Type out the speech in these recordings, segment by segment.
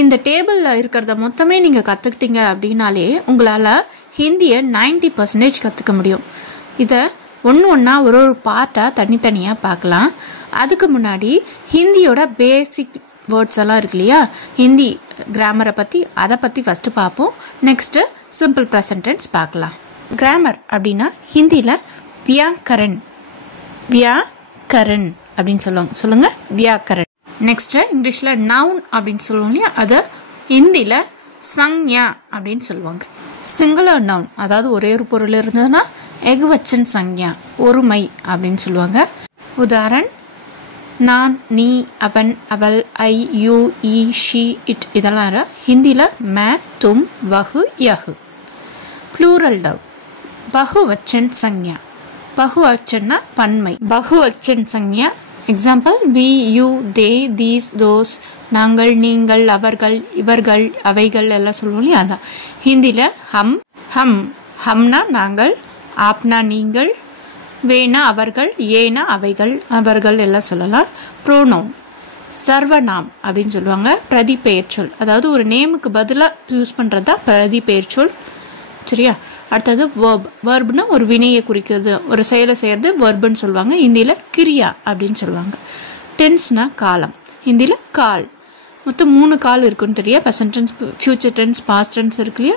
இந்த டேபிளில் இருக்கிறத மொத்தமே நீங்கள் கற்றுக்கிட்டீங்க அப்படின்னாலே உங்களால் ஹிந்தியை 90% கற்றுக்க முடியும். இதை ஒன்றா ஒரு பார்ட்டாக தனித்தனியாக பார்க்கலாம். அதுக்கு முன்னாடி ஹிந்தியோட பேசிக் வேர்ட்ஸ் எல்லாம் இருக்கு இல்லையா, ஹிந்தி கிராமரை அதை பற்றி ஃபஸ்ட்டு பார்ப்போம். நெக்ஸ்ட்டு சிம்பிள் ப்ரெசன்ட் டென்ஸ் பார்க்கலாம். கிராமர் அப்படின்னா ஹிந்தியில் வியாக்கரண் அப்படின்னு சொல்லுங்கள் வியாக்கரண். நெக்ஸ்ட்டு இங்கிலீஷில் நவுன் அப்படின்னு சொல்லுவோம் இல்லையா, அது ஹிந்தியில் சங்யா அப்படின்னு சொல்லுவாங்க. சிங்குலர் நவுன் அதாவது ஒரே ஒரு பொருள் இருந்ததுன்னா எகுவச்சன் சங்யா ஒருமை அப்படின்னு சொல்லுவாங்க. உதாரண் நான், நீ, அவன், அவள், I, you, he, she, it இதெல்லாம் ஹிந்தியில் மே, தும், வஹு, யஹு. ப்ளூரல் நவுன் பகுவச்சன் சங்யா. பகுவச்சன்னா பன்மை. பகுவச்சன் சங்யா example we, you, they, these, those, நாங்கள், நீங்கள், அவர்கள், இவர்கள், அவைகள் எல்லாம் சொல்லுவோம் இல்லையா, அதான் ஹிந்தியில் ஹம்னா நாங்கள், ஆப்னா நீங்கள், வேணா அவர்கள், ஏனா அவைகள், அவர்கள் எல்லாம் சொல்லலாம். ப்ரோனவுன் சர்வநாம் அப்படின்னு சொல்லுவாங்க. பிரதி பெயர் சொல் அதாவது ஒரு நேமுக்கு பதிலாக யூஸ் பண்ணுறது தான் பிரதி பெயர் சொல். சரியா? அடுத்தது வேர்ப்னா ஒரு வினையை குறிக்கிறது, ஒரு செயலை செய்கிறது வேர்புன்னு சொல்லுவாங்க. ஹிந்தியில் கிரியா அப்படின்னு சொல்லுவாங்க. டென்ஸ்னா காலம், ஹிந்தியில் கால். மொத்தம் 3 கால் இருக்குன்னு தெரியும். Present tense, future tense, past tense இருக்கு இல்லையா.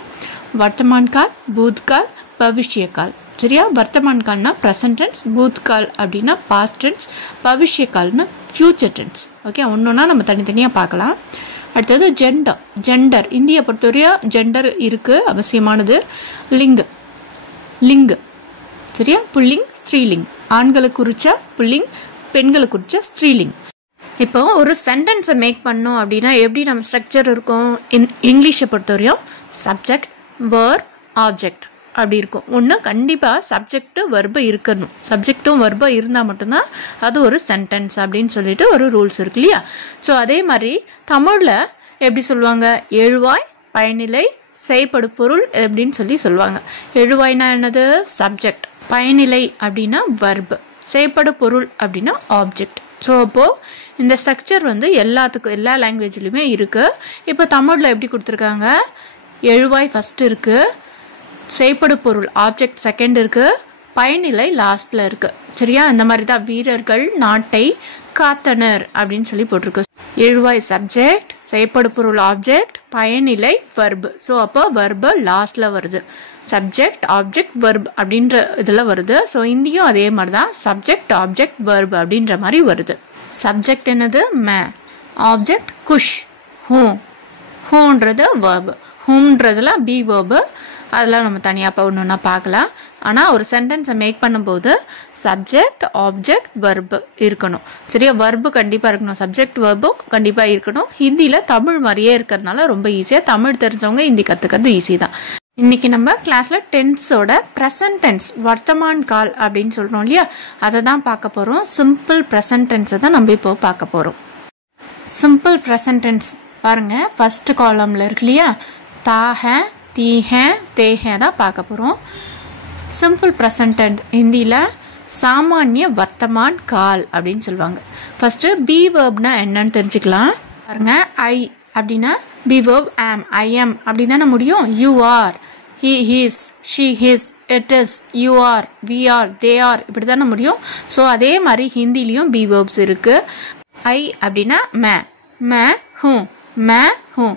வர்த்தமான் கால், பூத் கால், பவிஷ்ய கால். சரியா? வர்த்தமான் கால்னா ப்ரெசன்ட் டென்ஸ், பூத் கால் அப்படின்னா பாஸ்ட் டென்ஸ், பவிஷ்ய கால்னா ஃபியூச்சர் டென்ஸ். ஓகே, ஒன்றுனா நம்ம தனித்தனியாக பார்க்கலாம். அடுத்தது ஜெண்டர் இந்தியை பொறுத்தவரையும் ஜெண்டர் இருக்குது, அவசியமானது. லிங்கு சரியா? புல்லிங், ஸ்திரீலிங். ஆண்களுக்கு குறிச்சா புல்லிங், பெண்களுக்கு குறிச்சா ஸ்திரீலிங். இப்போ ஒரு சென்டென்ஸை மேக் பண்ணோம் அப்படின்னா எப்படி நம்ம ஸ்ட்ரக்சர் இருக்கும்? இங்கிலீஷை பொறுத்தவரையும் சப்ஜெக்ட், வேர்ப், ஆப்ஜெக்ட் அப்படி இருக்கும். ஒன்று கண்டிப்பாக சப்ஜெக்ட்டு வர்பு இருக்கணும். சப்ஜெக்டும் வர்பு இருந்தால் மட்டும்தான் அது ஒரு சென்டென்ஸ் அப்படின்னு சொல்லிட்டு ஒரு ரூல்ஸ் இருக்கு இல்லையா. ஸோ அதே மாதிரி தமிழில் எப்படி சொல்லுவாங்க? எழுவாய், பயனிலை, செய்படு பொருள் அப்படின்னு சொல்லுவாங்க. எழுவாய்னா என்னது? சப்ஜெக்ட். பயனிலை அப்படின்னா வர்பு. செய்படு பொருள் அப்படின்னா ஆப்ஜெக்ட். ஸோ அப்போது இந்த ஸ்ட்ரக்சர் எல்லாத்துக்கும் எல்லா லாங்குவேஜ்லையுமே இருக்குது. இப்போ தமிழில் எப்படி கொடுத்துருக்காங்க? எழுவாய் ஃபஸ்ட்டு இருக்குது, செய்படு பொருள் ஆப்ஜெக்ட் செகண்ட் இருக்குது, பயனிலை லாஸ்ட்டில் இருக்குது. சரியா? இந்த மாதிரி தான் வீரர்கள் நாட்டை காத்தனர் அப்படின்னு போட்டிருக்கு. எழுவாய் சப்ஜெக்ட், செய்படு பொருள் ஆப்ஜெக்ட், பயனிலை வர்பு. ஸோ அப்போ வர்பு லாஸ்ட்டில் வருது. சப்ஜெக்ட், ஆப்ஜெக்ட், வர்ப் அப்படின்ற இதில் வருது. ஸோ இந்தியும் அதே மாதிரி தான் சப்ஜெக்ட், ஆப்ஜெக்ட், வர்ப் அப்படின்ற மாதிரி வருது. சப்ஜெக்ட் என்னது? மே. ஆப்ஜெக்ட் குஷ், ஹூன்றது வர்பு, ஹூம்ன்றதுல பி வர்பு. அதெல்லாம் நம்ம தனியாக ஒன்று பார்க்கலாம். ஆனால் ஒரு சென்டென்ஸை மேக் பண்ணும்போது சப்ஜெக்ட், ஆப்ஜெக்ட், வர்பு இருக்கணும். சரியா? வர்பு கண்டிப்பாக இருக்கணும், சப்ஜெக்ட் வர்பும் கண்டிப்பாக இருக்கணும். ஹிந்தியில் தமிழ் மாதிரியே இருக்கிறதுனால ரொம்ப ஈஸியாக, தமிழ் தெரிஞ்சவங்க ஹிந்தி கற்றுக்கிறது ஈஸி தான். இன்றைக்கி நம்ம கிளாஸில் டென்ஸோட ப்ரெசன்ட் டென்ஸ், வர்த்தமான் கால் அப்படின்னு சொல்கிறோம் இல்லையா, அதை தான் பார்க்க போகிறோம். சிம்பிள் ப்ரெசன்ட் டென்ஸை தான் நம்ம இப்போ பார்க்க போகிறோம். சிம்பிள் ப்ரெசன்ட் டென்ஸ் பாருங்கள், ஃபஸ்ட்டு காலமில் இருக்கு இல்லையா, தாஹ, தீஹ, தேஹ தான் பார்க்க போகிறோம். சிம்பிள் ப்ரெசன்ட் டென்ஸ் ஹிந்தியில் சாமானிய வர்த்தமான் கால் அப்படின்னு சொல்லுவாங்க. ஃபஸ்ட்டு பி வேர்ப்னா என்னன்னு தெரிஞ்சுக்கலாம். பாருங்க, ஐ அப்படின்னா பி வேர்ப் ஆம், ஐ எம் அப்படி தானே முடியும். You are, he he's, she his, it is, you are, we are, they are இப்படி தானே முடியும். ஸோ அதே மாதிரி ஹிந்திலையும் பி வேர்ப்ஸ் இருக்குது. ஐ அப்படின்னா மே, மே ஹூ, மே ஹூ.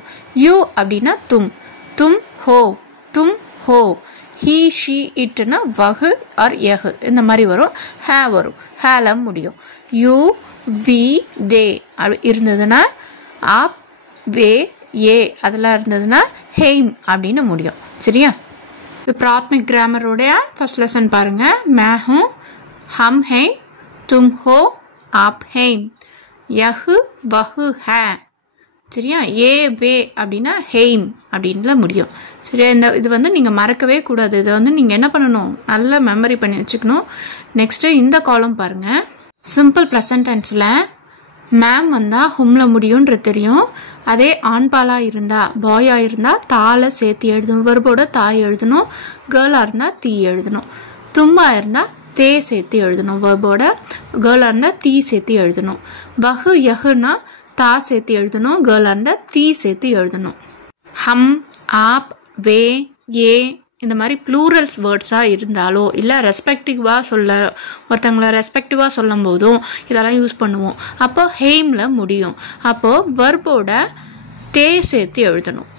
யூ அப்படின்னா தும், தும் ஹோ, தும் ஹோ. ஹீ, ஷீ, இட்னா வஹு ஆர் யஹு இந்த மாதிரி வரும். ஹே வரும், ஹேல முடியும். யூ, வி, தே அப்படி இருந்ததுன்னா ஆப், வே, ஏ அதெல்லாம் இருந்ததுன்னா ஹெய்ம் அப்படின்னு முடியும். சரியா? இது பிராத்மிக் கிராமரோடைய ஃபர்ஸ்ட் லெசன் பாருங்கள். மே ஹூ, ஹம் ஹெய்ம், தும் ஹோ, ஆப் ஹெய்ம், யஹு, வஹு, ஹே. சரியா? ஏ, வே அப்படின்னா ஹெய்ம் அப்படின்ல முடியும். சரியா? இது நீங்கள் மறக்கவே கூடாது. இதை நீங்கள் என்ன பண்ணணும்? நல்லா மெமரி பண்ணி வச்சுக்கணும். நெக்ஸ்ட்டு இந்த காலம் பாருங்கள். சிம்பிள் ப்ரெசன்ட் டென்ஸில் மேம் வந்தால் ஹும்மில் முடியுன்றது தெரியும். அதே ஆண்பாலாக இருந்தால், பாயாக இருந்தால் தாளை சேர்த்து எழுதணும். வெர்போட தாய் எழுதணும். கேர்ளாக இருந்தால் தீ எழுதணும். தும்மா இருந்தால் தே சேர்த்து எழுதணும். வெர்போட கேர்ளாக இருந்தால் தீ சேர்த்து எழுதணும். வஹு யஹுனா தா சேர்த்து எழுதணும், கேர்ளாக இருந்தால் தீ சேர்த்து எழுதணும். ஹம், ஆப், வே, ஏ இந்த மாதிரி ப்ளூரல்ஸ் வேர்ட்ஸாக இருந்தாலோ இல்லை ஒருத்தங்களை ரெஸ்பெக்டிவாக சொல்லும் போதும் இதெல்லாம் யூஸ் பண்ணுவோம். அப்போது ஹெய்மில் முடியும். அப்போது வெர்போட தே சேர்த்து எழுதணும்.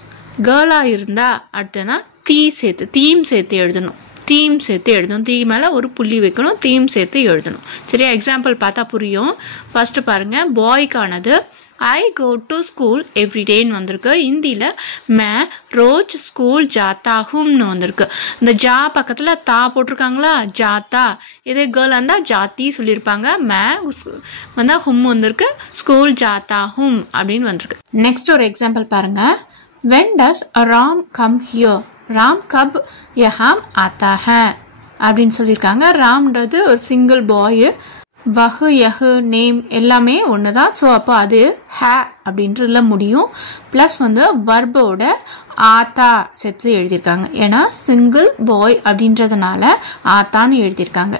கேர்ளாக இருந்தால் அடுத்ததுனா தீம் சேர்த்து எழுதணும். தீ மேலே ஒரு புள்ளி வைக்கணும், தீம் சேர்த்து எழுதணும். சரியா, எக்ஸாம்பிள் பார்த்தா புரியும். ஃபஸ்ட்டு பாருங்கள், பாய்க்கானது ஐ கோ டு ஸ்கூல் எவ்ரிடேன்னு வந்திருக்கு. ஹிந்தியில் மே ரோஜ் ஸ்கூல் ஜாத்தா ஹும்னு வந்திருக்கு. இந்த ஜா பக்கத்தில் தா போட்டிருக்காங்களா, ஜாத்தா. இதே கேர்ளாக இருந்தால் ஜாத்தி சொல்லியிருப்பாங்க. மே வந்தால் ஹும் வந்திருக்கு, ஸ்கூல் ஜாத்தா ஹும் அப்படின்னு வந்திருக்கு. நெக்ஸ்ட் ஒரு எக்ஸாம்பிள் பாருங்கள். When does Ram come here, Ram கப் யஹாம் ஆத்தா ஹே அப்படின்னு சொல்லியிருக்காங்க. ராம்ன்றது ஒரு சிங்கிள் பாய், வஹு யஹு நேம் எல்லாமே ஒன்று தான். ஸோ அப்போ அது ஹே அப்படின்றதுல முடியும். ப்ளஸ் வந்து வர்போட ஆத்தா சேர்த்து எழுதியிருக்காங்க. ஏன்னா சிங்கிள் பாய் அப்படின்றதுனால ஆத்தான்னு எழுதியிருக்காங்க.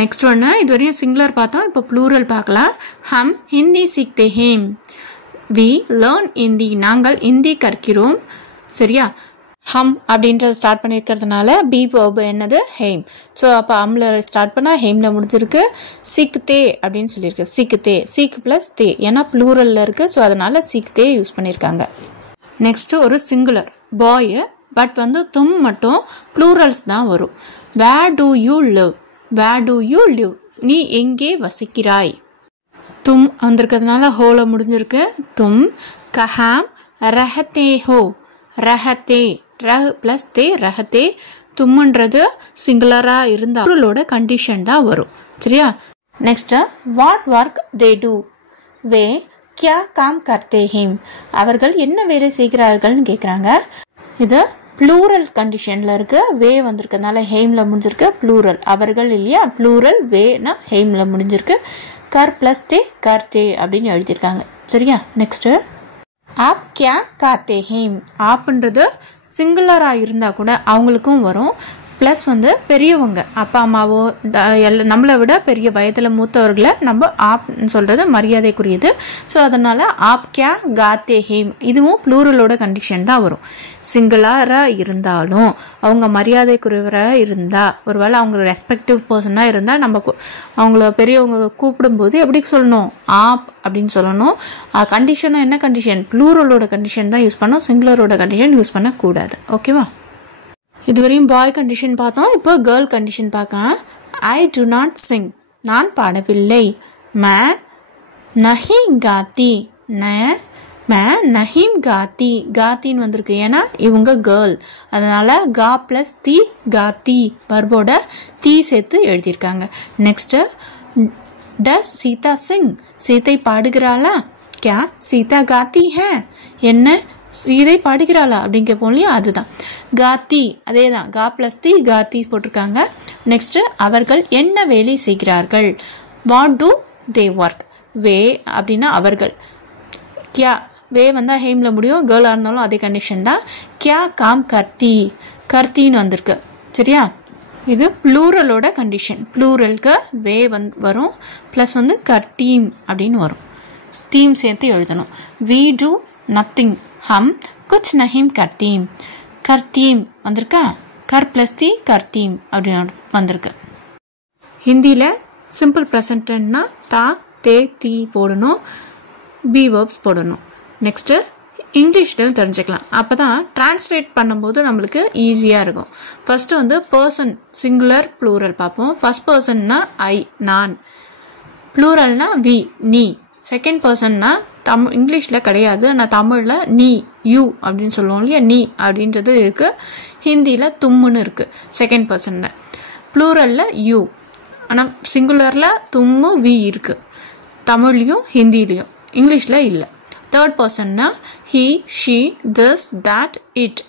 நெக்ஸ்ட் ஒன்று, இது வரையும் சிங்குலர் பார்த்தோம், இப்போ ப்ளூரல் பார்க்கலாம். ஹம் ஹிந்தி சீக்தே ஹேம், வி லேர்ன் ஹிந்தி, நாங்கள் ஹிந்தி கற்கிறோம். சரியா, ஹம் அப்படின்றத ஸ்டார்ட் பண்ணியிருக்கிறதுனால பி வேர்பு என்னது, ஹெய்ம். ஸோ அப்போ ஹம்மில் ஸ்டார்ட் பண்ணால் ஹெய்மில் முடிஞ்சிருக்கு. சிக்தே அப்படின்னு சொல்லியிருக்கு. சிக்தே, சீக் ப்ளஸ் தே, ஏன்னா ப்ளூரலில் இருக்குது. ஸோ அதனால் சிக்தே யூஸ் பண்ணியிருக்காங்க. நெக்ஸ்ட்டு ஒரு சிங்குலர் பாய், பட் வந்து தும் மட்டும் ப்ளூரல்ஸ் தான் வரும். Where do you live, where do you live, நீ எங்கே வசிக்கிறாய். தும் வந்திருக்கிறதுனால ஹோல முடிஞ்சிருக்கு. தும் கஹாம் ரஹத்தே ஹோ, ரஹத்தே, ரஹ் ப்ளஸ் தே, ரஹத்தே. தும்முன்றது சிங்குலராக இருந்தால் ப்ளூரலோட கண்டிஷன் தான் வரும். சரியா, next what work they do, வே கியா காம் கர்த்தே ஹிம், அவர்கள் என்ன வேலை செய்கிறார்கள்னு கேட்குறாங்க. இது ப்ளூரல் கண்டிஷனில் இருக்குது. வே வந்திருக்கிறதுனால ஹெய்மில் முடிஞ்சிருக்கு. ப்ளூரல் அவர்கள் இல்லையா, ப்ளூரல் வேனா ஹெய்மில் முடிஞ்சிருக்கு. கர் ப்ளஸ் தே, கர்த்தே அப்படின்னு எழுதியிருக்காங்க. சரியா, நெக்ஸ்ட்டு ஆப் கியா காத்தே ஹேம், ஆப்ன்றது சிங்குலராக இருந்தால் கூட அவங்களுக்கும் வரும். ப்ளஸ் வந்து பெரியவங்க அப்பா அம்மாவோ நம்மளை விட பெரிய வயதில் மூத்தவர்களை நம்ம ஆப்னு சொல்கிறது மரியாதைக்குரியது. ஸோ அதனால் ஆப் கியா காத்தே ஹேம் இதுவும் ப்ளூரலோட கண்டிஷன் தான் வரும். சிங்குலராக இருந்தாலும் அவங்க மரியாதைக்குரியவராக இருந்தால், ஒருவேளை அவங்க ரெஸ்பெக்டிவ் பர்சனாக இருந்தால் நம்ம அவங்கள பெரியவங்க கூப்பிடும்போது எப்படி சொல்லணும், ஆப் அப்படின்னு சொல்லணும். கண்டிஷனும் என்ன கண்டிஷன், ப்ளூரலோட கண்டிஷன் தான் யூஸ் பண்ணோம், சிங்குலரோட கண்டிஷன் யூஸ் பண்ணக்கூடாது. ஓகேவா, இதுவரையும் பாய் கண்டிஷன் பார்த்தோம். இப்போ கேர்ள் கண்டிஷன் பார்க்கலாம். ஐ டு நாட் சிங், நான் பாடவில்லை. மே நஹீம் காத்தி, மே நஹீம் காத்தி, காத்தின்னு வந்திருக்கு ஏன்னா இவங்க கேர்ள். அதனால் கா ப்ளஸ் தி, காத்தி வர்போட தீ சேர்த்து எழுதியிருக்காங்க. நெக்ஸ்ட்டு டஸ் சீதா சிங், சீதை பாடுகிறாளா. கியா சீதா காத்தி ஹே, என்ன சீதை பாடுகிறாளா அப்படின்னு கேட்போம் இல்லையா, அதுதான் காத்தி. அதே தான், கா ப்ளஸ் தி, காத்தி போட்டிருக்காங்க. நெக்ஸ்ட்டு அவர்கள் என்ன வேலை செய்கிறார்கள். வாட் டு தே ஒர்க், வே அப்படின்னா அவர்கள். கியா வே வந்தால் ஹேமில் முடியும், கேர்ளாக இருந்தாலும் அதே கண்டிஷன் தான். கியா காம் கர்த்தி, கர்த்தின்னு வந்திருக்கு. சரியா, இது ப்ளூரலோட கண்டிஷன். ப்ளூரலுக்கு வே வரும், ப்ளஸ் வந்து கர்த்தீம் அப்படின்னு வரும். தீம் சேர்த்து எழுதணும். வி டூ நத்திங், ஹம் குச் நஹீம் கர்த்தீம். கர்த்தீம் வந்திருக்கா, கர் ப்ளஸ் தி, கர்த்தீம் அப்படின்னு வந்திருக்கு. ஹிந்தியில் சிம்பிள் ப்ரெசன்ட்னா தா தே தீ போடணும், பி வேர்ப்ஸ் போடணும். நெக்ஸ்ட்டு இங்கிலீஷ்லையும் தெரிஞ்சுக்கலாம். அப்போ தான் டிரான்ஸ்லேட் பண்ணும்போது நம்மளுக்கு ஈஸியாக இருக்கும். ஃபஸ்ட்டு வந்து பர்சன் சிங்குலர் ப்ளூரல் பார்ப்போம். ஃபஸ்ட் பர்சன்னா ஐ, நான். ப்ளூரல்னா வி, நீ. செகண்ட் பர்சன்னா இங்கிலீஷில் கிடையாது, ஆனால் தமிழில் நீ, யூ அப்படின்னு சொல்லுவோம் இல்லையா, நீ அப்படின்றது இருக்குது. ஹிந்தியில் தும்முன்னு இருக்குது செகண்ட் பர்சனில். ப்ளூரலில் யூ, ஆனால் சிங்குலரில் தும்மு வி இருக்குது தமிழ்லையும் ஹிந்திலையும், இங்கிலீஷில் இல்லை. தேர்ட் பர்சன்னா he, she, this, that, it.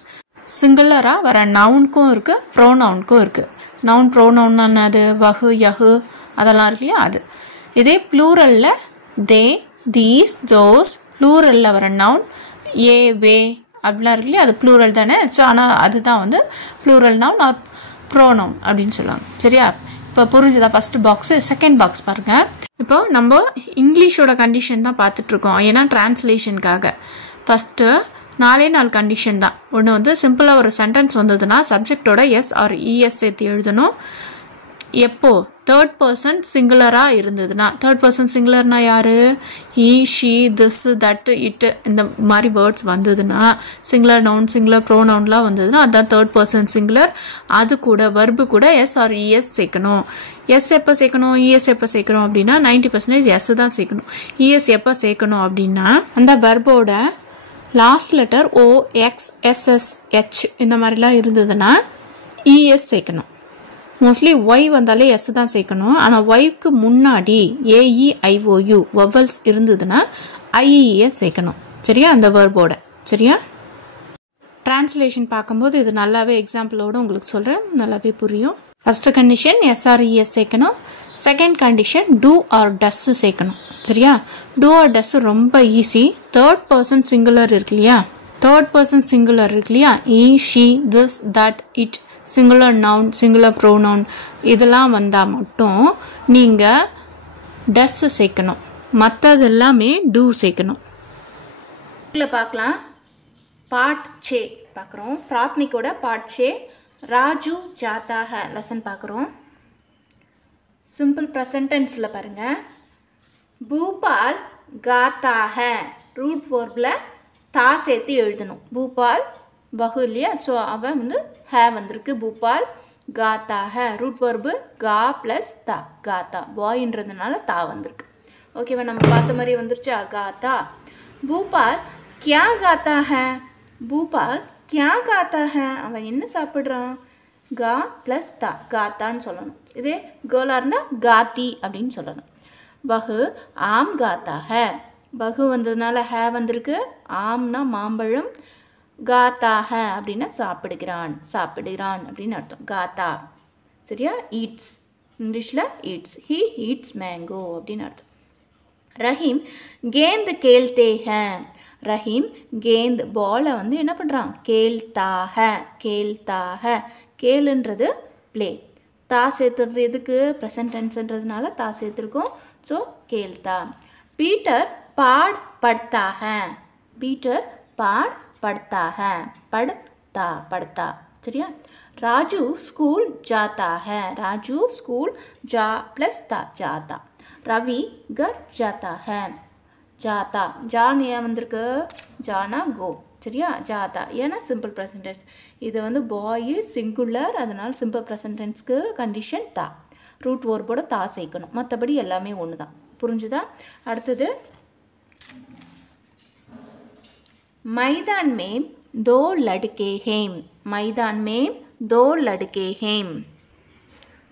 சிங்குலராக வர நவுனுக்கும் இருக்குது, ப்ரோனவுனுக்கும் இருக்குது. நவுன் ப்ரோனவுன் அது வஹு யஹு அதெல்லாம் இருக்கு இல்லையா, அது. இதே ப்ளூரலில் தே, தீஸ், தோஸ். ப்ளூரலில் வர நவுன் ஏ, வே அப்படிலாம் இருக்கு இல்லையா, அது ப்ளூரல் தானே. ஸோ ஆனால் அதுதான் வந்து ப்ளூரல் நவுன் ஆர் ப்ரோனவுன் அப்படின்னு சொல்லுவாங்க. சரியா, இப்போ புரிஞ்சுதா ஃபர்ஸ்ட் பாக்ஸ்? செகண்ட் பாக்ஸ் பாருங்க. இப்போ நம்ம இங்கிலீஷோட கண்டிஷன் தான் பார்த்துட்டு இருக்கோம், ஏன்னா டிரான்ஸ்லேஷனுக்காக. ஃபர்ஸ்ட்டு 4 கண்டிஷன் தான். ஒன்று வந்து சிம்பிளாக ஒரு சென்டென்ஸ் வந்ததுன்னா சப்ஜெக்டோட எஸ் ஆர் இஎஸ் சேர்த்து எழுதணும். எப்போ தேர்ட் பர்சன் சிங்குலராக இருந்ததுன்னா, தேர்ட் பர்சன் சிங்குலர்னா யாரு? ஈ, ஷீ, திஸ், தட், இட் இந்த மாதிரி வேர்ட்ஸ் வந்ததுன்னா, சிங்குலர் நவுன், சிங்குலர் ப்ரோனவுன்லாம் வந்ததுன்னா அதுதான் தேர்ட் பர்சன் சிங்குலர். அது கூட வர்பு கூட எஸ் ஆர் இஎஸ் சேர்க்கணும். எஸ் எப்போ சேர்க்கணும், இஎஸ் எப்போ சேர்க்கணும் அப்படின்னா 90% எஸ் தான் சேர்க்கணும். இஎஸ் எப்போ சேர்க்கணும் அப்படின்னா அந்த வர்போட லாஸ்ட் லெட்டர் ஓ, எக்ஸ், எஸ்எஸ், ஹெச் இந்த மாதிரிலாம் இருந்ததுன்னா இஎஸ் சேர்க்கணும். மோஸ்ட்லி ஒய் வந்தாலே எஸ் தான் சேர்க்கணும். ஆனால் ஒய்க்கு முன்னாடி ஏஇஐஓயு வவல்ஸ் இருந்ததுன்னா ஐஇஎஸ் சேர்க்கணும். சரியா? அந்த வேர்போட. சரியா? டிரான்ஸ்லேஷன் பார்க்கும்போது இது நல்லாவே எக்ஸாம்பிளோடு உங்களுக்கு சொல்கிறேன், நல்லாவே புரியும். ஃபர்ஸ்ட் கண்டிஷன் எஸ்ஆர்இஎஸ் சேர்க்கணும். செகண்ட் கண்டிஷன் டூ ஆர் டஸ் சேர்க்கணும். சரியா? டூ ஆர் டஸ் ரொம்ப ஈஸி. தேர்ட் பர்சன் சிங்குலர் இருக்கு இல்லையா, தேர்ட் பர்சன் சிங்குலர் இருக்கு இல்லையா, he, she, this, that, it, singular noun, singular pronoun இதெல்லாம் வந்தால் மட்டும் நீங்கள் டஸ் சேர்க்கணும். மற்றது எல்லாமே டூ சேர்க்கணும். இதில் பார்க்கலாம். பார்ட் சே பார்க்குறோம். பிராத்மிக்கோட பார்ட் சே. ராஜு ஜாத்தாக லெசன் பார்க்குறோம். சிம்பிள் ப்ரெசன்ட் டென்ஸில் பாருங்கள். பூபால் காத்தாக ரூட் வேர்பில் தா சேர்த்து எழுதணும். பூபால் பகு இல்லையா, ஸோ அவன் வந்து ஹே வந்திருக்கு. பூபால் காத்தாக ரூட் வேர்பு கா ப்ளஸ் தா, காத்தா. பாய்ன்றதுனால தா வந்திருக்கு. ஓகேவா? நம்ம பார்த்த மாதிரி வந்துருச்சா? காத்தா. பூபால் கியா காத்தா ஹே, பூபால் கியா காத்தா ஹே, அவன் என்ன சாப்பிட்றான்? கா ப்ளஸ் தா, காத்தான்னு சொல்லணும். இதே கேர்ளாக இருந்தால் காத்தி அப்படின்னு சொல்லணும். பகு ஆம் காத்தா ஹே, பகு வந்ததுனால ஹே வந்திருக்கு. ஆம்னா மாம்பழம், காத்தாக அப்படின்னா சாப்பிடுகிறான், சாப்பிடுகிறான் அப்படின்னு அர்த்தம். காத்தா. சரியா? ஈட்ஸ், இங்கிலீஷில் ஈட்ஸ். ஹீ ஈட்ஸ் மேங்கோ அப்படின்னு அர்த்தம். ரஹீம் கேந்த் கேல்தே ஹே, ரஹீம் கேந்த் பாலை வந்து என்ன பண்ணுறான்? கேல்தாக, கேல்தாக. கேளுன்றது ப்ளே. தா சேர்த்துறது எதுக்கு? ப்ரெசன்ட் டென்ஸ்ன்றதுனால தா சேர்த்துருக்கோம். ஸோ கேல்தா. பீட்டர் பாட் படுத்தாக, பீட்டர் பாட் पढ़ता है, पढ़ता, पढ़ता. சரியா? ராஜு ஸ்கூல் ஜாத்தா है, ராஜு ஸ்கூல் ஜா ப்ளஸ் தா, ஜாத்தா. ரவி घर जाता है, जाता. ஜான் ஏன் வந்திருக்கு? ஜானா கோ. சரியா? ஜாத்தா ஏன்னா சிம்பிள் ப்ரெசன்ட் டென்ஸ். இது வந்து பாய் சிங்குலர், அதனால் சிம்பிள் ப்ரெசன்ட் டென்ஸ்க்கு கண்டிஷன் தா. ரூட் வேர்போட தா சேர்க்கணும். மற்றபடி எல்லாமே ஒன்று தான். புரிஞ்சுதா? அடுத்தது मैदान में दो लड़के हैं, मैदान में दो लड़के हैं.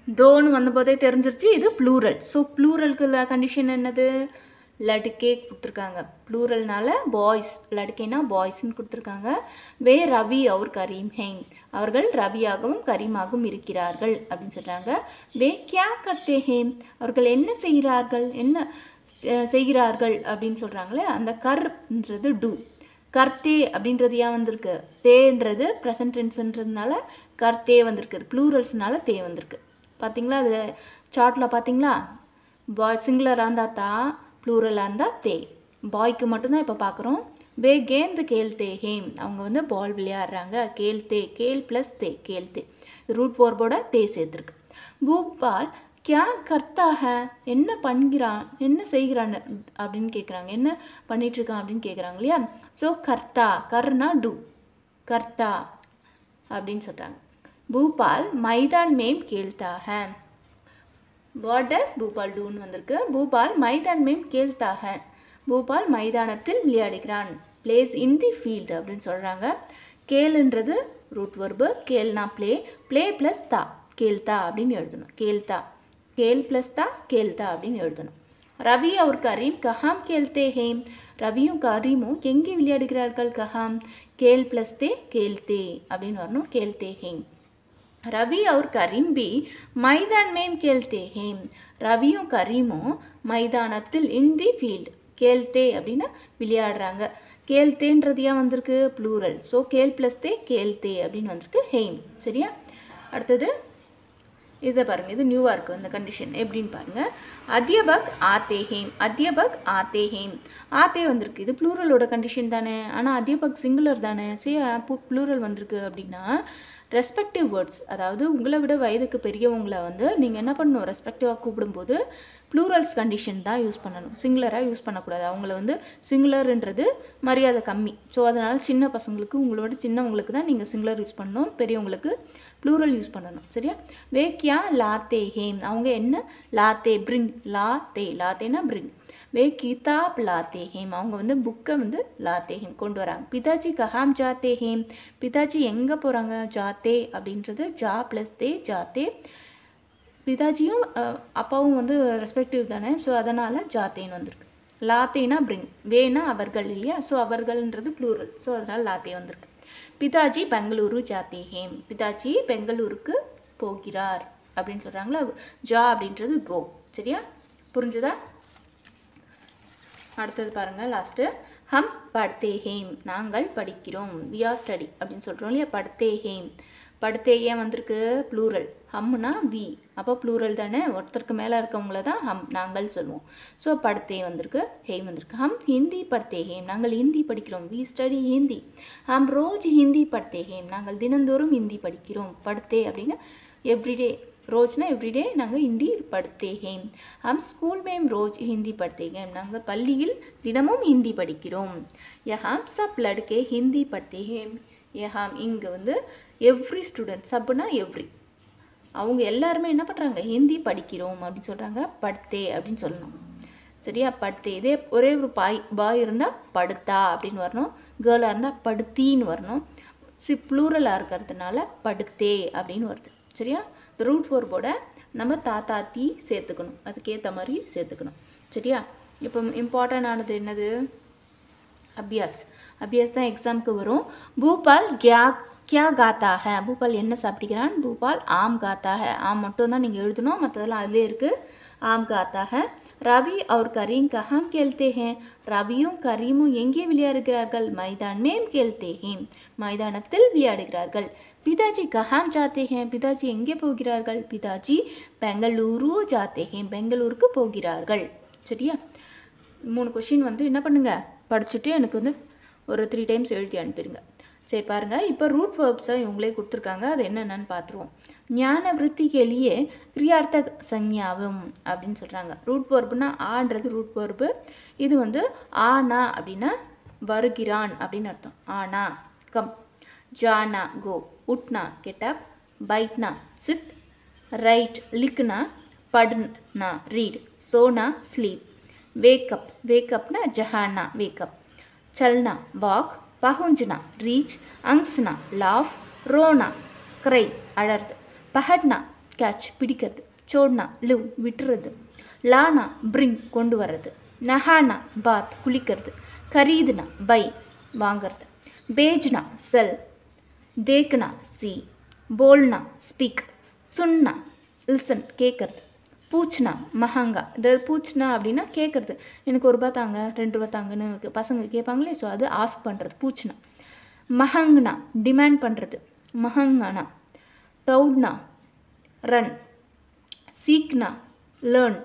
தோன்னு வந்தபோதே தெரிஞ்சிருச்சு இது ப்ளூரல். ஸோ ப்ளூரலுக்கு கண்டிஷன் என்னது? லடுக்கே கொடுத்துருக்காங்க. ப்ளூரல்னால பாய்ஸ், லடுக்கேனா பாய்ஸ்ன்னு கொடுத்துருக்காங்க. வே ரவி அவர் கரீம் ஹேம், அவர்கள் ரவியாகவும் கரீமாகவும் இருக்கிறார்கள் அப்படின்னு சொல்கிறாங்க. வே கியா கர்த்தே ஹேம், அவர்கள் என்ன செய்கிறார்கள், என்ன செய்கிறார்கள் அப்படின்னு சொல்கிறாங்களே, அந்த கர்ன்றது டூ. கர்த்தே அப்படின்றது ஏன் வந்திருக்கு? தேன்றது ப்ரெசன்ட் டென்ஸ்ன்றதுனால கர்த்தே வந்திருக்கு. ப்ளூரல்ஸ்னால தே வந்திருக்கு. பார்த்தீங்களா? அது சார்ட்டில் பார்த்தீங்களா? பாய் சிங்குலராக இருந்தால் தா, ப்ளூரலாக இருந்தால் தே. பாய்க்கு மட்டும்தான் இப்போ பார்க்குறோம். வே கேந்து கேல்தே ஹேம், அவங்க வந்து பால் விளையாடுறாங்க. கேல்தே, கேல் ப்ளஸ் தே, கேல்தே. ரூட் வேர்போட தே சேர்த்துருக்கு. பூபால் கியா கர்த்தாக, என்ன பண்ணுகிறான், என்ன செய்கிறான் அப்படின்னு கேட்குறாங்க. என்ன பண்ணிகிட்ருக்கான் அப்படின்னு கேட்குறாங்க இல்லையா? ஸோ கர்த்தா, கர்னா டூ, கர்த்தா அப்படின்னு சொல்கிறாங்க. பூபால் மைதான் மேம் கேல்தாக, வாட் டஸ் பூபால் டூன்னு வந்திருக்கு. பூபால் மைதான் மேம் கேல்தாக, பூபால் மைதானத்தில் விளையாடுகிறான். பிளேஸ் இன் தி ஃபீல்டு அப்படின்னு சொல்கிறாங்க. கேளுன்றது ரூட் வேர்பு, கேல்னா ப்ளே, ப்ளே ப்ளஸ் தா, கேல்தா அப்படின்னு எழுதணும். கேல்தா, கேல் ப்ளஸ் தா, கேல்தா அப்படின்னு எழுதணும். ரவி और கரீம் கஹாம் கேல்தே ஹேம், ரவியும் கரீமும் எங்கே விளையாடுகிறார்கள்? கஹாம். கேல் ப்ளஸ் தே, கேல்தே அப்படின்னு வரணும். கேல்தே ஹேம். ரவி और கரீம் பி மைதான் மேம் கேல்தே ஹேம், ரவியும் கரீமும் மைதானத்தில் இன் தி ஃபீல்டு, கேல்தே அப்படின்னா விளையாடுறாங்க. கேல்தேன்றது ஏன் வந்திருக்கு? ப்ளூரல். ஸோ கேல் ப்ளஸ் தே, கேல்தே அப்படின்னு வந்திருக்கு. ஹேம். சரியா? அடுத்தது இதை பாருங்கள், இது நியூவாக இருக்குது இந்த கண்டிஷன். எப்படின்னு பாருங்கள். அத்தியபக் ஆத்தேஹேம், அத்தியபக் ஆத்தேஹேம், ஆத்தே வந்திருக்கு. இது ப்ளூரலோட கண்டிஷன் தானே, ஆனால் அத்தியபக் சிங்குலர் தானே. சரி, ப்ளூரல் வந்திருக்கு அப்படின்னா ரெஸ்பெக்டிவ் வேர்ட்ஸ், அதாவது உங்களை விட வயதுக்கு பெரியவங்களை வந்து நீங்கள் என்ன பண்ணணும், ரெஸ்பெக்டிவாக கூப்பிடும்போது ப்ளூரல்ஸ் கண்டிஷன் தான் யூஸ் பண்ணணும், சிங்குலராக யூஸ் பண்ணக்கூடாது. அவங்கள வந்து சிங்குலர்ன்றது மரியாதை கம்மி. ஸோ அதனால் சின்ன பசங்களுக்கு, உங்களோட சின்னவங்களுக்கு தான் நீங்கள் சிங்குலர் யூஸ் பண்ணணும், பெரியவங்களுக்கு ப்ளூரல் யூஸ் பண்ணணும். சரியா? வே கியா லாத்தே ஹேம், அவங்க என்ன லாத்தே பிரிங், லாத்தே, லாத்தேனா பிரிங். வே கிதாப் லாத்தே ஹேம், அவங்க வந்து புக்கை வந்து லாத்தே ஹேம் கொண்டு வராங்க. பிதாஜி கஹாம் ஜாத்தே ஹேம், பிதாஜி எங்கே போகிறாங்க, ஜாத்தே அப்படின்றது ஜா ப்ளஸ் தே, ஜாத்தே. பிதாஜியும் அப்பாவும் வந்து ரெஸ்பெக்டிவ் தானே, ஸோ அதனால் ஜாத்தேன்னு வந்திருக்கு. லாத்தேனா பிரிங், வேனா அவர்கள் இல்லையா, ஸோ அவர்கள்ன்றது ப்ளூரல், ஸோ அதனால் லாத்தே வந்திருக்கு. பிதாஜி பெங்களூரு ஜாத்தே ஹேம், பிதாஜி பெங்களூருக்கு போகிறார் அப்படின்னு சொல்கிறாங்களா. ஜா அப்படின்றது கோ. சரியா? புரிஞ்சுதா? அடுத்தது பாருங்கள், லாஸ்ட்டு. ஹம் படுத்தே ஹேம், நாங்கள் படிக்கிறோம், வி ஆர் ஸ்டடி அப்படின்னு சொல்கிறோம் இல்லையா. படுத்தே ஹேம், படுத்தே ஏன் வந்திருக்கு, ப்ளூரல். ஹம்னா வி, அப்போ ப்ளூரல் தானே, ஒருத்தருக்கு மேலே இருக்கவங்கள தான் ஹம் நாங்கள் சொல்லுவோம். ஸோ படுத்தே வந்திருக்கு, ஹேம் வந்திருக்கு. ஹம் ஹிந்தி படுத்தே ஹேம், நாங்கள் ஹிந்தி படிக்கிறோம், வி ஸ்டடி ஹிந்தி. ஹம் ரோஜ் ஹிந்தி படுத்தே ஹேம், நாங்கள் தினந்தோறும் ஹிந்தி படிக்கிறோம். படுத்தே அப்படின்னா எவ்ரிடே, ரோஜ்னா எவ்ரிடே நாங்கள் ஹிந்தி படுத்தே ஹேம். ஹம் ஸ்கூல் மேம் ரோஜ் ஹிந்தி படுத்தே ஹேம், நாங்கள் பள்ளியில் தினமும் ஹிந்தி படிக்கிறோம். யஹாம் சப் லடுக்கே ஹிந்தி படுத்தே ஹேம், யஹாம் இங்கே வந்து எவ்ரி ஸ்டூடெண்ட், சப்னா எவ்ரி, அவங்க எல்லாருமே என்ன பண்ணுறாங்க, ஹிந்தி படிக்கிறோம் அப்படின்னு சொல்கிறாங்க. படுத்தே அப்படின்னு சொல்லணும். சரியா? படுத்தே. இதே ஒரே ஒரு பாய் இருந்தால் படுத்தா அப்படின்னு வரணும், கேர்ளாக இருந்தால் படுத்தின்னு வரணும். ப்ளூரலாக இருக்கிறதுனால படுத்தே அப்படின்னு வருது. சரியா? இந்த ரூட் ஃபோர்போட நம்ம தாத்தா தீ சேர்த்துக்கணும், அதுக்கேற்ற மாதிரி சேர்த்துக்கணும். சரியா? இப்போ இம்பார்ட்டன்ட் ஆனது என்னது, அபியாஸ். அபியாஸ் தான் எக்ஸாமுக்கு வரும். பூபால் क्या गाता है, பூபால் என்ன சாப்பிட்டுக்கிறான், பூபால் ஆம் காத்தா है, ஆம் மட்டும் தான் நீங்கள் எழுதணும், மற்றதெல்லாம் அதிலே இருக்குது. ஆம் காத்தா है. ரவி और करीम कहाँ खेलते हैं, ரவியும் கரீமும் எங்கே விளையாடுகிறார்கள், மைதான் மேம் खेलते हैं, மைதானத்தில் விளையாடுகிறார்கள். பிதாஜி கஹாம் ஜாத்தே ஹேம், பிதாஜி எங்கே போகிறார்கள், பிதாஜி பெங்களூரு ஜாத்தே ஹேம், பெங்களூருக்கு போகிறார்கள். சரியா? 3 கொஷின் வந்து என்ன பண்ணுங்கள், படிச்சுட்டு எனக்கு வந்து ஒரு 3 டைம்ஸ் எழுதி அனுப்பிடுங்க. சரி பாருங்கள், இப்போ ரூட் வேர்ப்ஸை இவங்களே கொடுத்துருக்காங்க, அது என்னென்னு பார்த்துருவோம். ஞான விருத்திகேலியே கிரியார்த்த சஞ்ஞாவும் அப்படின்னு சொல்கிறாங்க. ரூட் வேர்புனா ஆன்றது ரூட் வேர்பு. இது வந்து ஆனா அப்படின்னா வருகிறான் அப்படின்னு அர்த்தம். ஆனா கம், ஜானா கோ, உட்னா கெட் அப், பைட்னா சிட், ரைட் லிக்னா படுனா ரீட், சோனா ஸ்லீப், வேக்கப், வேக்கப்னா ஜஹானா வேக்கப், சல்னா வாக், பஹுஞ்சனா ரீச், அங்ஸ்னா லாஃப், ரோனா க்ரை அழறது, பஹட்னா கேட்ச் பிடிக்கிறது, சோட்னா லிவ் விட்டுறது, லானா பிரிங் கொண்டு வர்றது, நஹானா பாத் குளிக்கிறது, கரீதுனா பை வாங்கிறது, பேஜ்னா செல், தேக்னா சி, போல்னா ஸ்பீக், சுன்னா லிசன் கேட்கறது, பூச்னா மஹாங்கா. இந்த பூச்னா அப்படின்னா கேட்குறது, எனக்கு ₹1 தாங்க, ₹2 தாங்கன்னு பசங்க கேட்பாங்களே, ஸோ அது ஆஸ்க் பண்ணுறது பூச்னா. மஹங்னா டிமாண்ட் பண்ணுறது, மஹங்கானா. தௌட்னா ரன், சீக்னா லேர்ன்,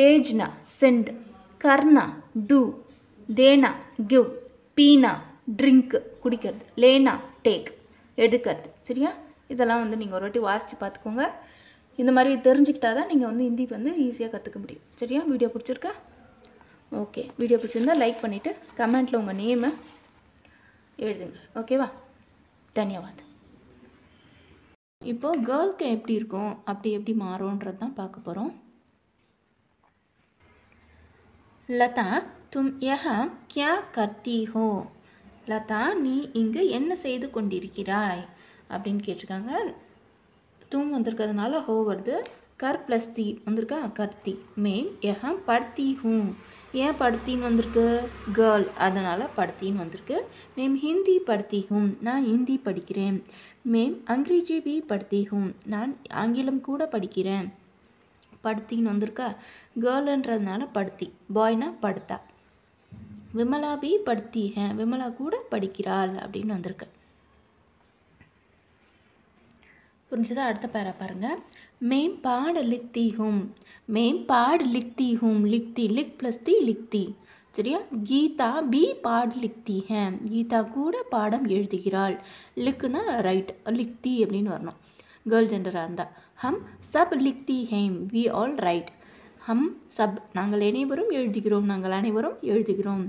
பேஜ்னா சென்ட், கர்னா டூ, தேனா கிவ், பீனா ட்ரிங்க் குடிக்கிறது, லேனா டேக் எடுக்கிறது. சரியா? இதெல்லாம் வந்து நீங்கள் ஒரு வாட்டி வாசித்து பார்த்துக்கோங்க. இந்த மாதிரி தெரிஞ்சுக்கிட்டா தான் நீங்கள் வந்து ஹிந்தி வந்து ஈஸியாக கற்றுக்க முடியும். சரியா? வீடியோ பிடிச்சிருக்கா? ஓகே, வீடியோ பிடிச்சிருந்தா லைக் பண்ணிவிட்டு கமெண்ட்டில் உங்கள் நேமை எழுதுங்க. ஓகேவா? தன்யவாத். இப்போது கேர்ளுக்கு எப்படி இருக்கும், அப்படி எப்படி மாறும்ன்றது தான் பார்க்க போகிறோம். லதா தும் யஹா கியா கர்த்தி ஹோ, லதா நீ இங்கு என்ன செய்து கொண்டிருக்கிறாய் அப்படின்னு கேட்டிருக்காங்க. தும் வந்திருக்கிறதுனால ஹோ வருது, கர் ப்ளஸ் தி வந்திருக்கா, கர்த்தி. மேம் யஹாம் படுத்தி ஹூம், ஏன் படுத்தின்னு வந்திருக்கு, கேர்ள் அதனால் படுத்தின்னு வந்திருக்கு. மேம் ஹிந்தி படுத்தி ஹூம், நான் ஹிந்தி படிக்கிறேன். மேம் அங்கிரேஜி பி படுத்தி ஹூம், நான் ஆங்கிலம் கூட படிக்கிறேன். படுத்தின்னு வந்திருக்கா, கேர்ள்ன்றதுனால படுத்தி, பாய்னா படுத்தா. விமலா பி படுத்தி ஹே, விமலா கூட படிக்கிறாள் அப்படின்னு வந்திருக்கு. புரிஞ்சுதா? அடுத்த பேரா பாருங்க. मैं पढ़ लिखती हूँ, मैं पढ़ लिखती हूँ, लिखती लिख प्लस ती लिखती. சரியா? கீதா பி பாட் லிக்தி ஹே, கீதா கூட பாடம் எழுதுகிறாள். லிக்குனா ரைட், லிக்தி அப்படின்னு வரணும் கேர்ள் ஜெண்டராக இருந்தால். ஹம் சப் லிக்தி ஹேம், வி ஆல் ரைட். ஹம் சப் நாங்கள் அனைவரும் எழுதுகிறோம், நாங்கள் அனைவரும் எழுதுகிறோம்.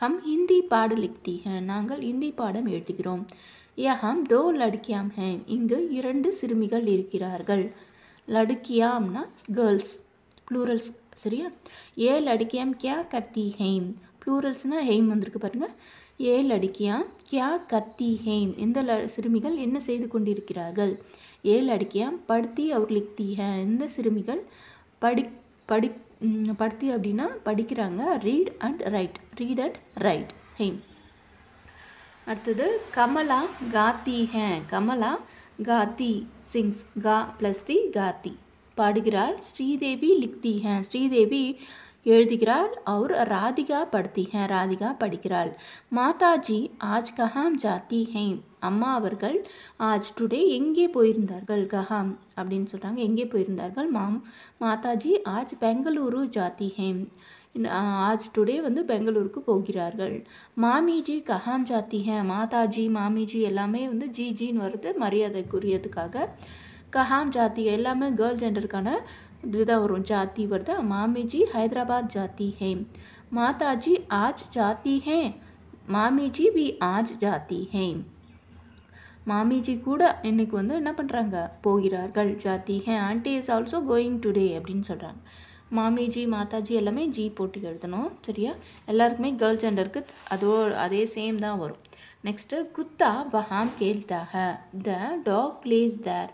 ஹம் ஹிந்தி பாட லிக்தி ஹே, நாங்கள் ஹிந்தி பாடம் எழுதுகிறோம். யஹம் தோ லடுக்கியாம் ஹே, இங்கு 2 சிறுமிகள் இருக்கிறார்கள். லடுக்கியாம்னா கேர்ள்ஸ், ப்ளூரல்ஸ். சரியா? ஏ லடுக்கியாம் கியா கர்த்தி ஹேம், ப்ளூரல்ஸ்னா ஹேம் வந்திருக்கு பாருங்க. ஏ லடுக்கியாம் கியா கர்த்தி ஹேம், இந்த சிறுமிகள் என்ன செய்து கொண்டிருக்கிறார்கள். ஏ லடுக்கியாம் படுத்தி அவர் லிக்தி ஹே, இந்த சிறுமிகள் படுத்தி அப்படின்னா படிக்கிறாங்க. Read and right, read and right ham. அடுத்தது கமலா காத்தி ஹே, கமலா காத்தி சிங்ஸ், கா ப்ளஸ் தி காத்தி பாடுகிறாள். ஸ்ரீதேவி லிக்தி ஹே, ஸ்ரீதேவி எழுதுகிறாள். और ராதிகா படுத்தி ஹே, ராதிகா படிக்கிறாள். மாதாஜி ஆஜ் கஹாம் ஜாத்தி ஹே, அம்மா அவர்கள் ஆஜ் டுடே எங்கே போயிருந்தார்கள். கஹாம் அப்படின்னு சொல்கிறாங்க, எங்கே போயிருந்தார்கள். மாதாஜி ஆஜ் பெங்களூரு ஜாத்தி ஹே, ஆஜ் டுடே வந்து பெங்களூருக்கு போகிறார்கள். மாமிஜி கஹாம் ஜாத்தி ஹே, மாதாஜி மாமிஜி எல்லாமே வந்து ஜின்னு வருது மரியாதைக்குரியதுக்காக. கஹாம் ஜாத்தி எல்லாமே கேர்ள் ஜெண்டருக்கான இதுதான் வரும், ஜாத்தி வருது. மாமிஜி ஹைதராபாத் ஜாத்தி ஹே, மாதாஜி ஆஜ் ஜாத்தி ஹே, மாமிஜி வி ஆஜ் ஜாத்தி ஹே, மாமிஜி கூட இன்னைக்கு வந்து என்ன பண்ணுறாங்க, போகிறார்கள். ஜாத்தி ஹே. Aunty is also going today அப்படின்னு சொல்கிறாங்க. மாமிஜி மாதாஜி எல்லாமே ஜி போட்டு எழுதணும். சரியா? எல்லாருக்குமே கேர்ள் ஜெண்டருக்கு அதே சேம் தான் வரும். நெக்ஸ்ட்டு குத்தா வஹாம் கேல்தா ஹே, த டாக் பிளேஸ் தேர்.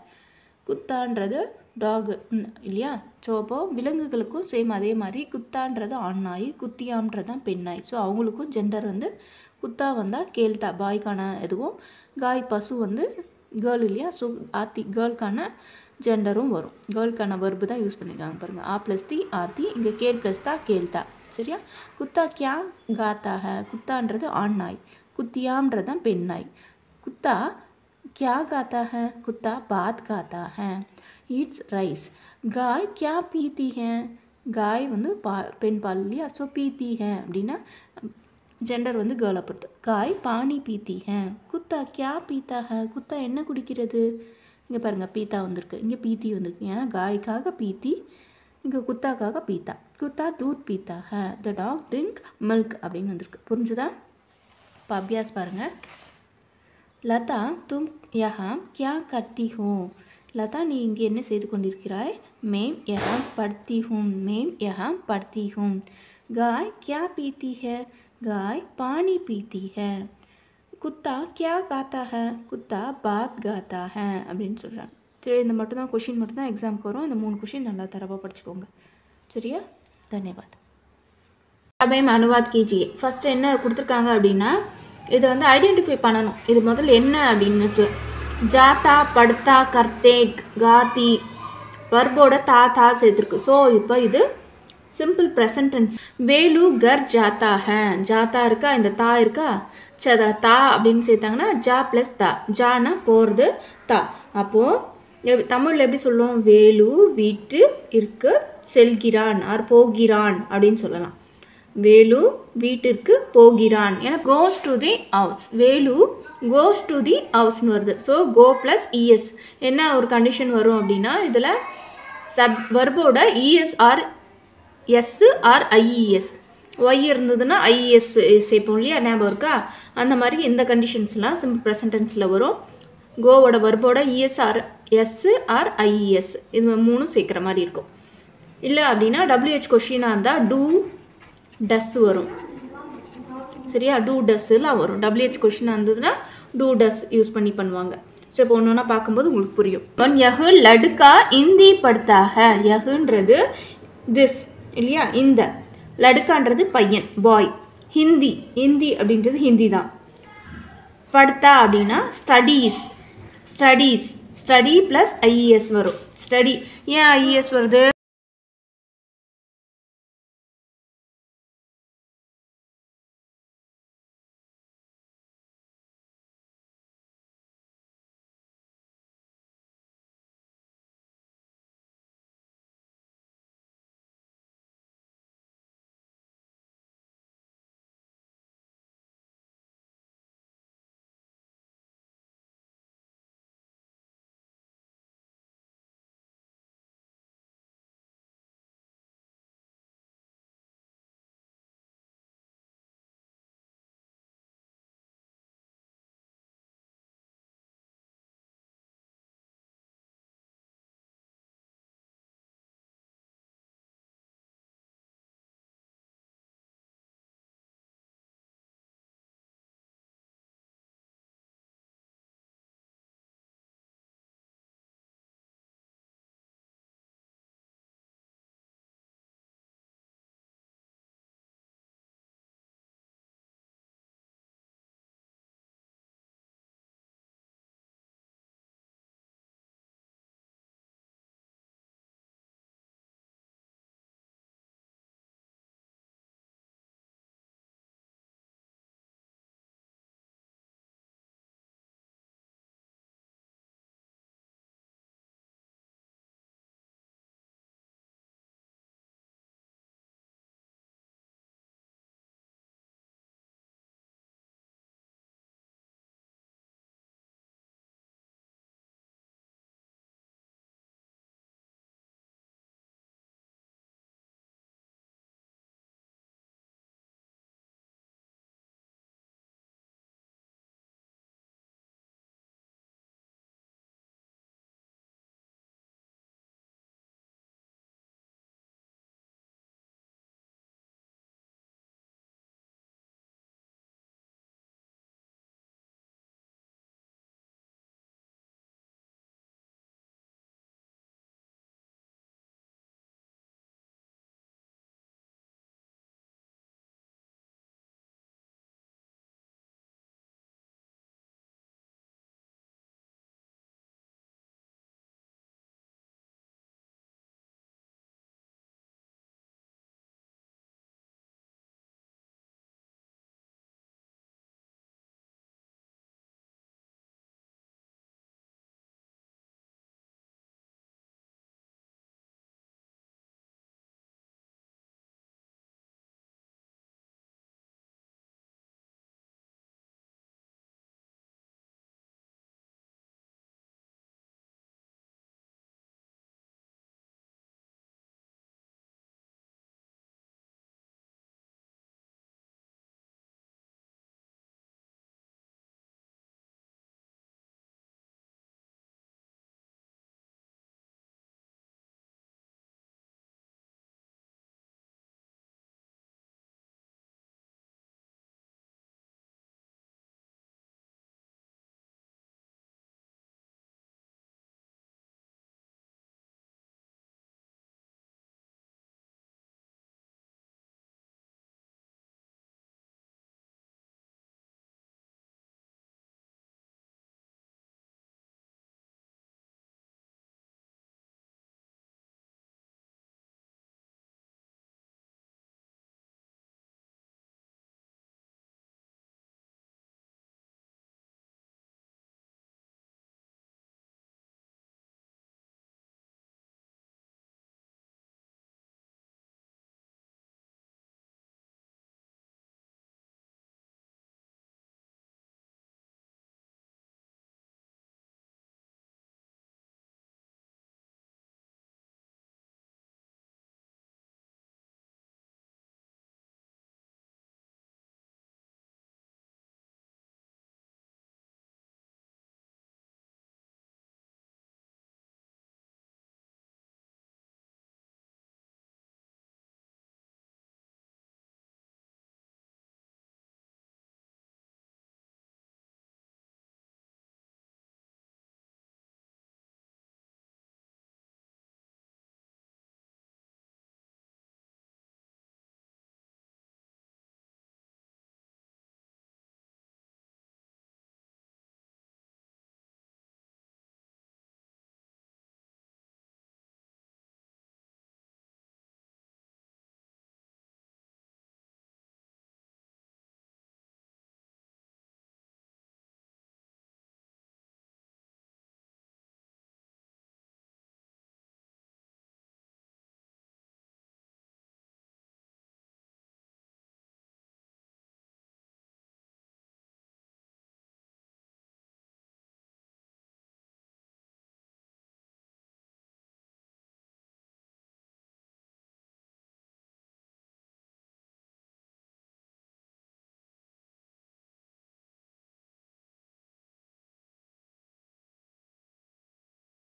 குத்தான்றது டாகு இல்லையா? ஸோ அப்போது விலங்குகளுக்கும் சேம் அதே மாதிரி குத்தான்றது ஆண் நாய், குத்தியான்றது தான் பெண் நாய். ஸோ அவங்களுக்கும் ஜெண்டர் வந்து குத்தா வந்தால் கேல்தா பாய்க்கான எதுவும், காய் பசு வந்து கேர்ள் இல்லையா? ஸோ ஆத்தி கேர்ளுக்கான ஜெண்டரும் வரும். கேர்ளுக்கான வர்பு தான் யூஸ் பண்ணியிருக்காங்க பாருங்கள். ஆ ப்ளஸ் தி ஆத்தி, இங்கே கேல் ப்ளஸ் தான் கேல்தா. சரியா? குத்தா கியா காத்தா ஹே, குத்தான்றது ஆண் நாய், குத்தியான்றது தான் பெண் நாய். குத்தா क्या गाता है, कुत्ता बात गाता है. Yeats rice. गाय क्या पीती है, गाय வந்து பெண் பால் இல்லையா? ஸோ பீத்தி ஹே அப்படின்னா ஜெண்டர் வந்து கேர்ளை பொறுத்து. காய் பானி பீத்தி ஹே. குத்தா கியா பீத்தா ஹே, குத்தா என்ன குடிக்கிறது. இங்கே பாருங்கள் பீத்தா வந்திருக்கு, இங்கே பீத்தி வந்திருக்கு. ஏன்னா காய்க்காக பீத்தி, இங்கே குத்தாக்காக பீத்தா. குத்தா தூத் பீத்தா ஹே, த டாக் ட்ரிங்க் மில்க் அப்படின்னு வந்திருக்கு. புரிஞ்சுதா? இப்போ அபியாஸ் பாருங்கள். லதா தும் யஹா கியா கர்த்தி ஹூ, லதா நீ இங்கே என்ன செய்து கொண்டிருக்கிறாய். மேம் யஹா படுத்தி ஹூம், மேம் யஹா படுத்தி ஹூம். காய் கியா பீத்தி ஹே, காய் பானி பீத்தி ஹே. குத்தா கியா காத்தா ஹே, குத்தா பாத் காத்தா ஹே அப்படின்னு சொல்கிறாங்க. சரி, இந்த மட்டும்தான் கொஷின் மட்டும்தான் எக்ஸாமுக்கு வரும். இந்த 3 கொஷின் நல்லா தரவாக படிச்சுக்கோங்க. சரியா? தன்யவாத். அபயம் அனுவாத் கீஜியே. ஃபஸ்ட்டு என்ன கொடுத்துருக்காங்க அப்படின்னா, இதை வந்து ஐடென்டிஃபை பண்ணணும். இது முதல்ல என்ன அப்படின்னுட்டு, ஜாத்தா படுத்தா கர்த்தே காத்தி வர்போட தா சேர்த்துருக்கு. ஸோ இப்போ இது சிம்பிள் ப்ரெசன்ட் டென்ஸ். வேலு கர் ஜாத்தா ஹே, ஜாத்தா இருக்கா, இந்த தா இருக்கா, சதா தா அப்படின்னு சேர்த்தாங்கன்னா ஜா ப்ளஸ் தா, ஜானா போகிறது தா. அப்போது தமிழில் எப்படி சொல்லுவோம், வேலு வீட்டு இருக்கு செல்கிறான் ஆர் போகிறான் அப்படின்னு சொல்லலாம். வேலு வீட்டிற்கு போகிறான். ஏன்னா goes to the house, Velu goes to the ஹவுஸ்னு வருது. ஸோ கோ ப்ளஸ் இஎஸ் என்ன ஒரு கண்டிஷன் வரும் அப்படின்னா, இதில் வர்போட ES or S or IES, Y இருந்ததுன்னா ஐஇஎஸ் சேர்ப்போம் இல்லையா, ஞாபகம் இருக்கா? அந்த மாதிரி இந்த கண்டிஷன்ஸ்லாம் சிம்பிள் ப்ரெசன்ட் டென்ஸில் வரும். கோவோட வர்போட ES or S or IES இது 3 சேர்க்குற மாதிரி இருக்கும். இல்லை அப்படின்னா WH கொஷினாக இருந்தால் டூ டஸ் வரும். சரியா? டூ டஸ்லாம் வரும். WH கொஷினாக இருந்ததுன்னா டூ டஸ் யூஸ் பண்ணி பண்ணுவாங்க. ஸோ இப்போ ஒன்று ஒன்றா பார்க்கும்போது உங்களுக்கு புரியும். யஹு லடுக்கா இந்தி படுத்தாக, யஹுன்றது திஸ் இல்லையா, இந்த லடுக்கான்றது பையன் பாய், ஹிந்தி ஹிந்தி அப்படின்றது ஹிந்தி தான். படுத்தா அப்படின்னா studies, studies study plus IES வரும். ஸ்டடி ஏன் ஐஇஎஸ் வருது,